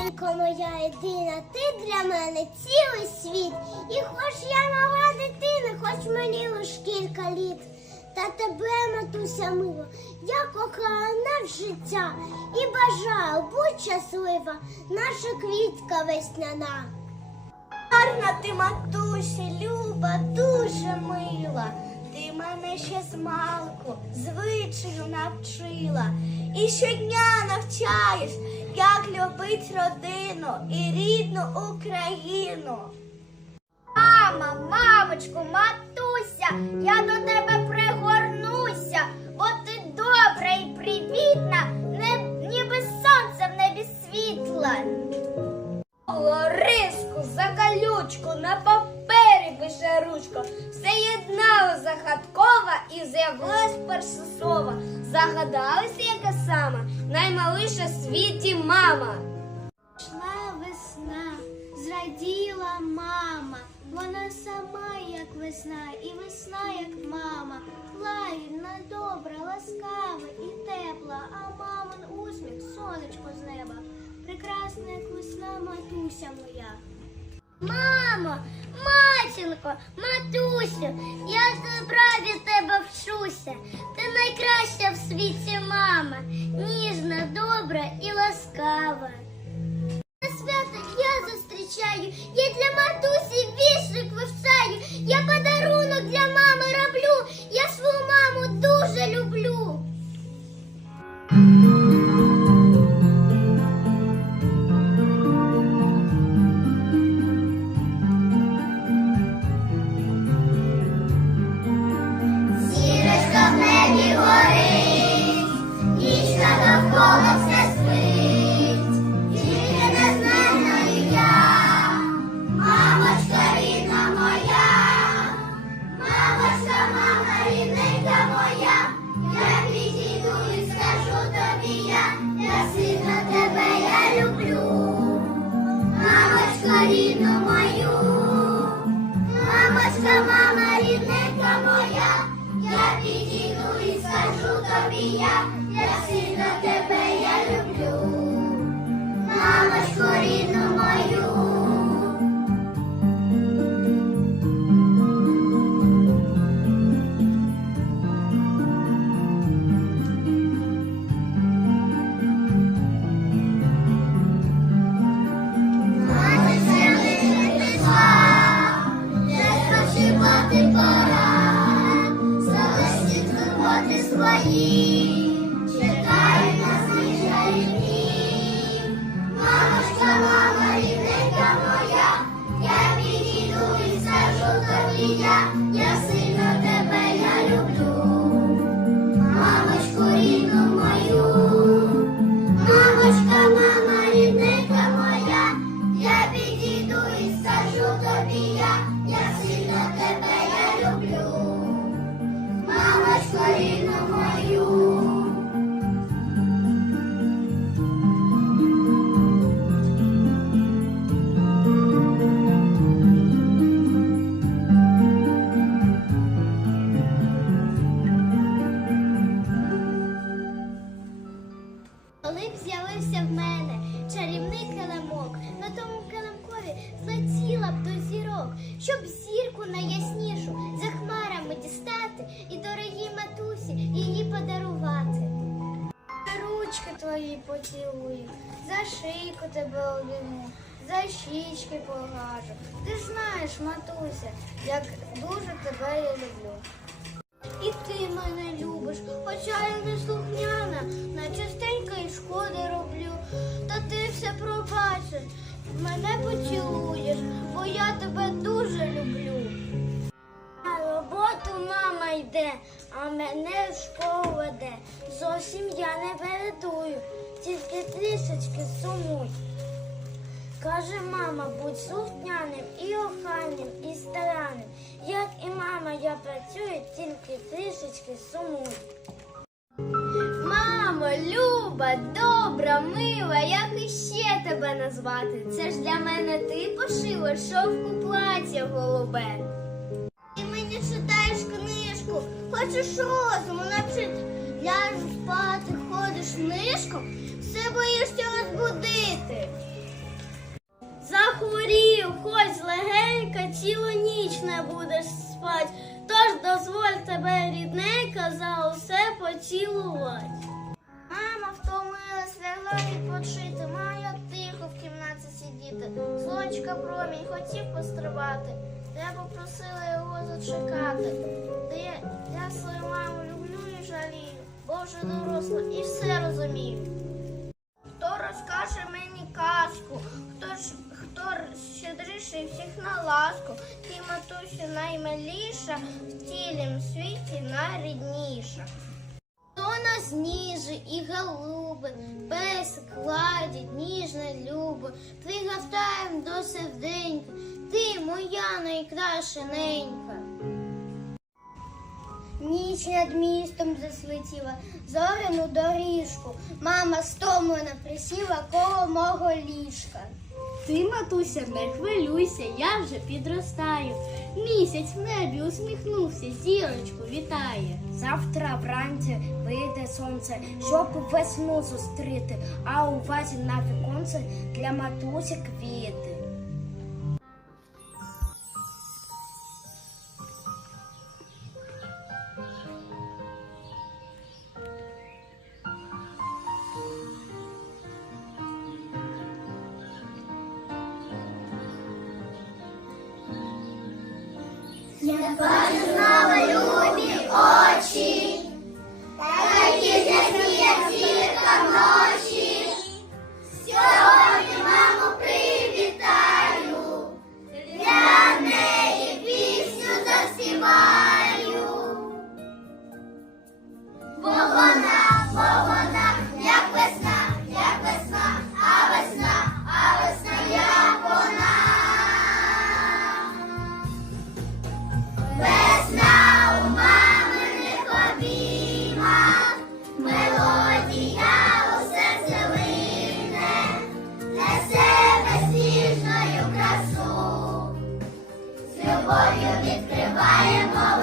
Матінко моя єдина, ти для мене цілий світ. І хоч я мала дитина, хоч мені лиш кілька літ. Та тебе, матуся мила, я кохаю над життя і бажаю будь щаслива, наша квітка весняна. Гарна ти, матуся, люба, дуже мила. Ти мене ще з малку звичаю навчила. І щодня навчаєш, як любить родину і рідну Україну. Мама, мамочку, матуся, я до тебе пригорнуся, бо ти добра і привітна, не, ніби сонце в небі світла. Лориску, закалючку, на папері пише ручка. Все єднало загадкова і з'явилась слова. Загадалася яка сама, наймалиша в світі мама. Пішла весна, зраділа мама. Вона сама, як весна, і весна, як мама. Лагідна, добра, ласкава і тепла, а мамин усміх сонечко з неба. Прекрасна, як весна, матуся моя. Мамо, матінко, матусю, я справді тебе вчуся. Ти найкраща в світі мама, ніжна, добра і ласкава. Maria. 一加 подарувати. Ручки твої поцілую, за шийку тебе обійму, за щічки поглажу. Ти знаєш, матуся, як дуже тебе я люблю. І ти мене любиш, хоча я не слухняна, на частенько і шкоди роблю. Та ти все пробачиш, мене поцілуєш, бо я тебе дуже люблю. Йде, а мене в школу веде. Зовсім я не передую, тільки трішечки сумуй. Каже мама, будь слухняним і охайним, і старанним. Як і мама, я працюю, тільки трішечки сумуй. Мамо, люба, добра, мила, як іще тебе назвати? Це ж для мене ти пошила шовку плаття голубе. Хочеш розуму навчити. Ляжу спати, ходиш нишком, все боїшся розбудити. захворів, хоч легенька, цілу ніч не будеш спать. Тож дозволь тебе, рідненька, за усе поцілувати. Мама втомилась, лягла відпочити, маю тихо в кімнаті сидіти. Сонечка промінь хотів пострибати. Я попросила його зачекати. Та я, я свою маму люблю і жалію, бо вже доросла і все розумію. Хто розкаже мені казку, хто ж хто щедріший всіх на ласку, ти матусю наймиліша, в тілім світі найрідніша. Хто нас ніже і голуби, песик гладить, ніжно любить, пригортаєм до серденька, моя найкраща ненька. Ніч над містом засвітіла, зоряну доріжку. Мама стомлена присіла коло мого ліжка. Ти, матуся, не хвилюйся, я вже підростаю. Місяць в небі усміхнувся, зірочку вітає. Завтра вранці вийде сонце, щоб весну зустріти, а у вазі на віконце для матусі квіти. Бо любов'ю відкриваємо